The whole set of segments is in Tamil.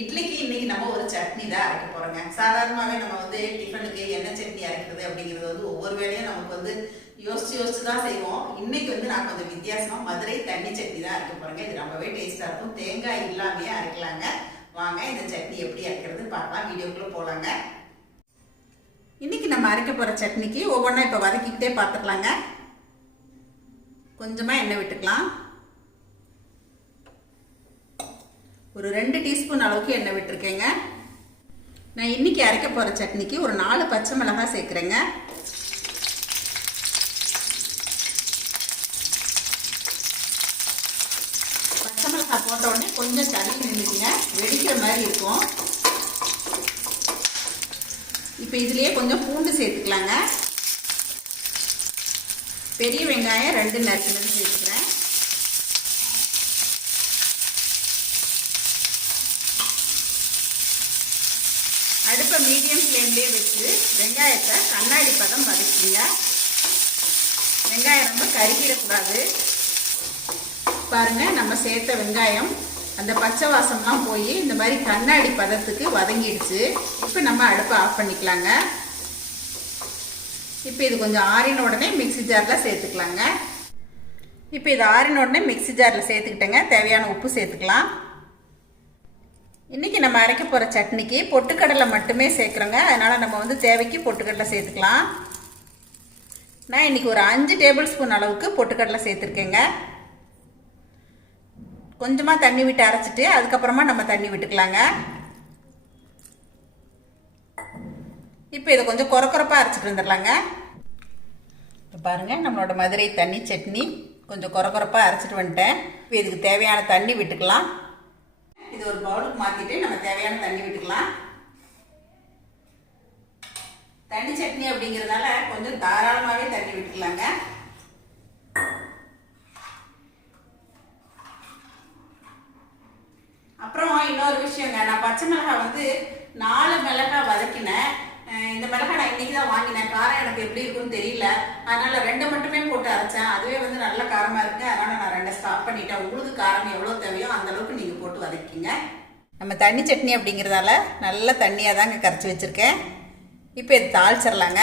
இட்லிக்கு இன்னைக்கு நம்ம ஒரு சட்னி தான் அரைக்க போறோங்க. சாதாரணமாகவே நம்ம வந்து டிஃபனுக்கு என்ன சட்னி அரைக்கிறது அப்படிங்கிறது வந்து ஒவ்வொரு வேலையும் நமக்கு வந்து யோசிச்சு யோசிச்சு தான் செய்வோம். இன்னைக்கு வந்து நான் கொஞ்சம் வித்தியாசமா மதுரை தண்ணி சட்னி தான் அரைக்க போறேங்க. இது ரொம்பவே டேஸ்டா இருக்கும். தேங்காய் இல்லாமையே அரைக்கலாங்க. வாங்க இந்த சட்னி எப்படி அரைக்கிறது பார்க்கலாம். வீடியோக்குள்ள போலாங்க. இன்னைக்கு நம்ம அரைக்க போற சட்னிக்கு ஒவ்வொன்றா இப்போ வதக்கிக்கிட்டே பார்த்துக்கலாங்க. கொஞ்சமா எண்ணெய் விட்டுக்கலாம். ஒரு ரெண்டு டீஸ்பூன் அளவுக்கு எண்ணெய் விட்டுருக்கேங்க. நான் இன்னைக்கு அரைக்க போகிற சட்னிக்கு ஒரு நாலு பச்சை மிளகாய் சேர்க்குறேங்க. பச்சை மிளகாய் போட்ட உடனே கொஞ்சம் தண்ணி நின்றுச்சுங்க வெடிக்கிற மாதிரி இருக்கும். இப்போ இதுலேயே கொஞ்சம் பூண்டு சேர்த்துக்கலாங்க. பெரிய வெங்காயம் ரெண்டு நறுக்கினது சேர்த்து அடுப்பை மீடியம் வச்சு வெங்காயத்தை கண்ணாடி பதம் வதக்கிங்க வெங்காயம் ரொம்ப கருகிடக்கூடாது. பாருங்கள் நம்ம சேர்த்த வெங்காயம் அந்த பச்சை வாசம்லாம் போய் இந்த மாதிரி கண்ணாடி பதத்துக்கு வதங்கிடுச்சு. இப்போ நம்ம அடுப்பை ஆஃப் பண்ணிக்கலாங்க. இப்போ இது கொஞ்சம் ஆறின உடனே மிக்சி ஜாரில் சேர்த்துக்கலாங்க. இப்போ இது ஆறின உடனே மிக்சி ஜாரில் சேர்த்துக்கிட்டேங்க. தேவையான உப்பு சேர்த்துக்கலாம். இன்றைக்கி நம்ம அரைக்க போகிற சட்னிக்கு பொட்டுக்கடலை மட்டுமே சேர்க்குறோங்க. அதனால் நம்ம வந்து தேவைக்கு பொட்டுக்கடலை சேர்த்துக்கலாம். நான் இன்றைக்கி ஒரு அஞ்சு டேபிள் ஸ்பூன் அளவுக்கு பொட்டுக்கடலை சேர்த்துருக்கேங்க. கொஞ்சமாக தண்ணி விட்டு அரைச்சிட்டு அதுக்கப்புறமா நம்ம தண்ணி விட்டுக்கலாங்க. இப்போ இதை கொஞ்சம் குறக்குறப்பாக அரைச்சிட்டு வந்துடலாங்க. இப்போ பாருங்கள் நம்மளோட மதுரை தண்ணி சட்னி கொஞ்சம் குறக்குறப்பாக அரைச்சிட்டு வந்துட்டேன். இப்போ இதுக்கு தேவையான தண்ணி விட்டுக்கலாம். இது ஒரு பவுலுக்கு மாற்றிட்டு நம்ம தேவையான தண்ணி விட்டுக்கலாம். தண்ணி சட்னி அப்படிங்கிறதால கொஞ்சம் தாராளமாகவே தண்ணி விட்டுக்கலாங்க. அப்புறம் இன்னொரு விஷயங்க நான் பச்சை மிளகாய் வந்து நாலு மிளகாய் வதக்கினேன். இந்த மிளகாய் நான் இன்னைக்கு தான் வாங்கினேன். காரம் எனக்கு எப்படி இருக்குன்னு தெரியல. அதனால ரெண்டு மட்டுமே போட்டு அரைச்சேன். அதுவே வந்து நல்ல காரமா இருக்கு. அதனால நான் ரெண்டை ஸ்டாப் பண்ணிட்டேன். உங்களுக்கு காரம் எவ்வளோ தேவையோ அந்த அளவுக்கு நம்ம தண்ணி சட்னி அப்படிங்கிறதால நல்ல தண்ணியாக தாங்க கரைச்சி வச்சிருக்கேன். இப்போ இது தாளிச்சிடலாங்க.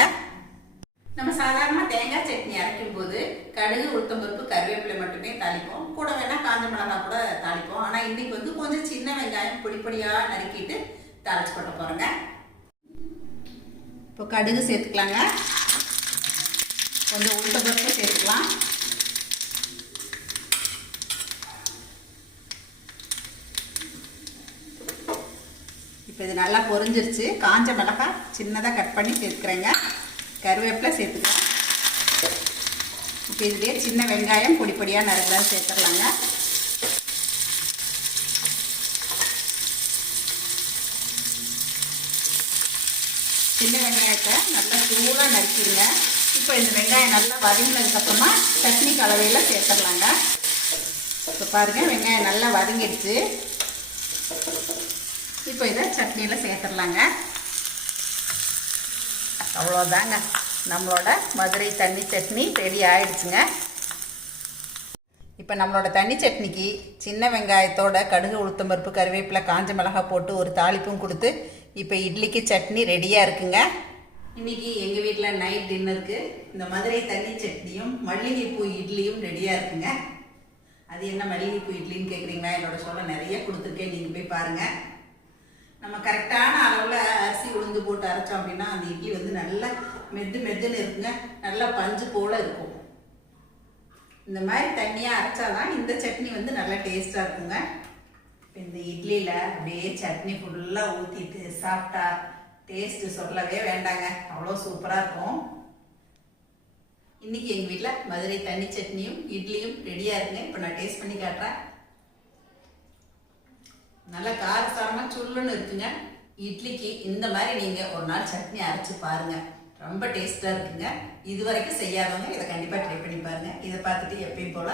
நம்ம சாதாரணமாக தேங்காய் சட்னி அரைக்கும் போது கடுகு உளுத்தம்பருப்பு கருவேப்பிலை மட்டுமே தாளிப்போம். கூட வேணால் காஞ்ச மிளகா கூட தாளிப்போம். ஆனால் இன்றைக்கி வந்து கொஞ்சம் சின்ன வெங்காயம் பொடிப்பொடியாக நறுக்கிட்டு தாளிச்சு கொட்ட போகிறோங்க இப்போ கடுகு சேர்த்துக்கலாங்க. கொஞ்சம் உளுத்தம்பருப்பு சேர்த்துக்கலாம். இது நல்லா பொரிஞ்சிருச்சு. காஞ்ச மிளகாய் சின்னதாக கட் பண்ணி சேர்த்துக்கிறேங்க கருவேப்பிலை சேர்த்துக்கலாம். இப்போ இதுலேயே சின்ன வெங்காயம் பொடி பொடியாக நறுக்கலாம் சேர்த்துடலாங்க சின்ன வெங்காயத்தை நல்லா தூளாக நறுக்கிடுங்க. இப்போ இந்த வெங்காயம் நல்லா வதங்கினதுக்கப்புறமா சட்னி கலவையில் சேர்த்துடலாங்க இப்போ பாருங்கள் வெங்காயம் நல்லா வதங்கிடுச்சு. இப்போ இதை சட்னியில் சேர்த்துடலாங்க. அவ்வளோதாங்க நம்மளோட மதுரை தண்ணி சட்னி ரெடி ஆயிடுச்சுங்க. இப்போ நம்மளோட தண்ணி சட்னிக்கு சின்ன வெங்காயத்தோட கடுகு உளுத்தம்பருப்பு கருவேப்பிலை காஞ்ச மிளகாய் போட்டு ஒரு தாளிப்பும் கொடுத்து இப்போ இட்லிக்கு சட்னி ரெடியாக இருக்குங்க. இன்னைக்கு எங்கள் வீட்டில் நைட் டின்னருக்கு இந்த மதுரை தண்ணி சட்னியும் மல்லிகைப்பூ இட்லியும் ரெடியாக இருக்குங்க. அது என்ன மல்லிகைப்பூ இட்லின்னு கேட்குறீங்களா என்னோட சொல்ல நிறைய கொடுத்துருக்கேன். நீங்கள் போய் பாருங்கள் நம்ம கரெக்டான அளவில் அரிசி உளுந்து போட்டு அரைச்சோம் அப்படின்னா அந்த இட்லி வந்து நல்லா மெத்து மெத்துன்னு இருக்குங்க. நல்லா பஞ்சு போல் இருக்கும். இந்த மாதிரி தண்ணியாக அரைச்சாதான் இந்த சட்னி வந்து நல்லா டேஸ்ட்டாக இருக்குங்க. இந்த இட்லியில் அப்படியே சட்னி ஃபுல்லாக ஊற்றிட்டு சாப்பிட்டா டேஸ்ட்டு சொல்லவே வேண்டாங்க. அவ்வளோ சூப்பராக இருக்கும். இன்றைக்கி எங்கள் வீட்டில் மதுரை தண்ணி சட்னியும் இட்லியும் ரெடியாக இருக்குங்க. இப்போ நான் டேஸ்ட் பண்ணி காட்டுறேன். நல்லா காரசாரமாக சுள்ளுன்னு இருக்குங்க. இட்லிக்கு இந்த மாதிரி நீங்கள் ஒரு நாள் சட்னி அரைச்சி பாருங்க. ரொம்ப டேஸ்ட்டாக இருக்குங்க. இது வரைக்கும் செய்யாதவங்க இதை கண்டிப்பாக ட்ரை பண்ணி பாருங்க. இதை பார்த்துட்டு எப்பயும் போல்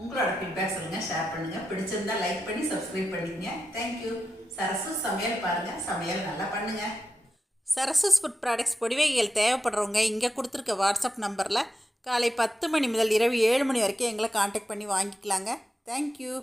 உங்களோட ஃபீட்பேக் சொல்லுங்கள் ஷேர் பண்ணுங்கள் பிடிச்சிருந்தா லைக் பண்ணி சப்ஸ்கிரைப் பண்ணிக்கங்க. தேங்க்யூ சரசு சமையல் பாருங்கள் சமையல் நல்லா பண்ணுங்க. சரசஸ் ஃபுட் ப்ராடக்ட்ஸ் பொடிவைகள் தேவைப்படுறவங்க இங்கே கொடுத்துருக்க வாட்ஸ்அப் நம்பரில் காலை பத்து மணி முதல் இரவு ஏழு மணி வரைக்கும் எங்களை காண்டாக்ட் பண்ணி வாங்கிக்கலாங்க. தேங்க்யூ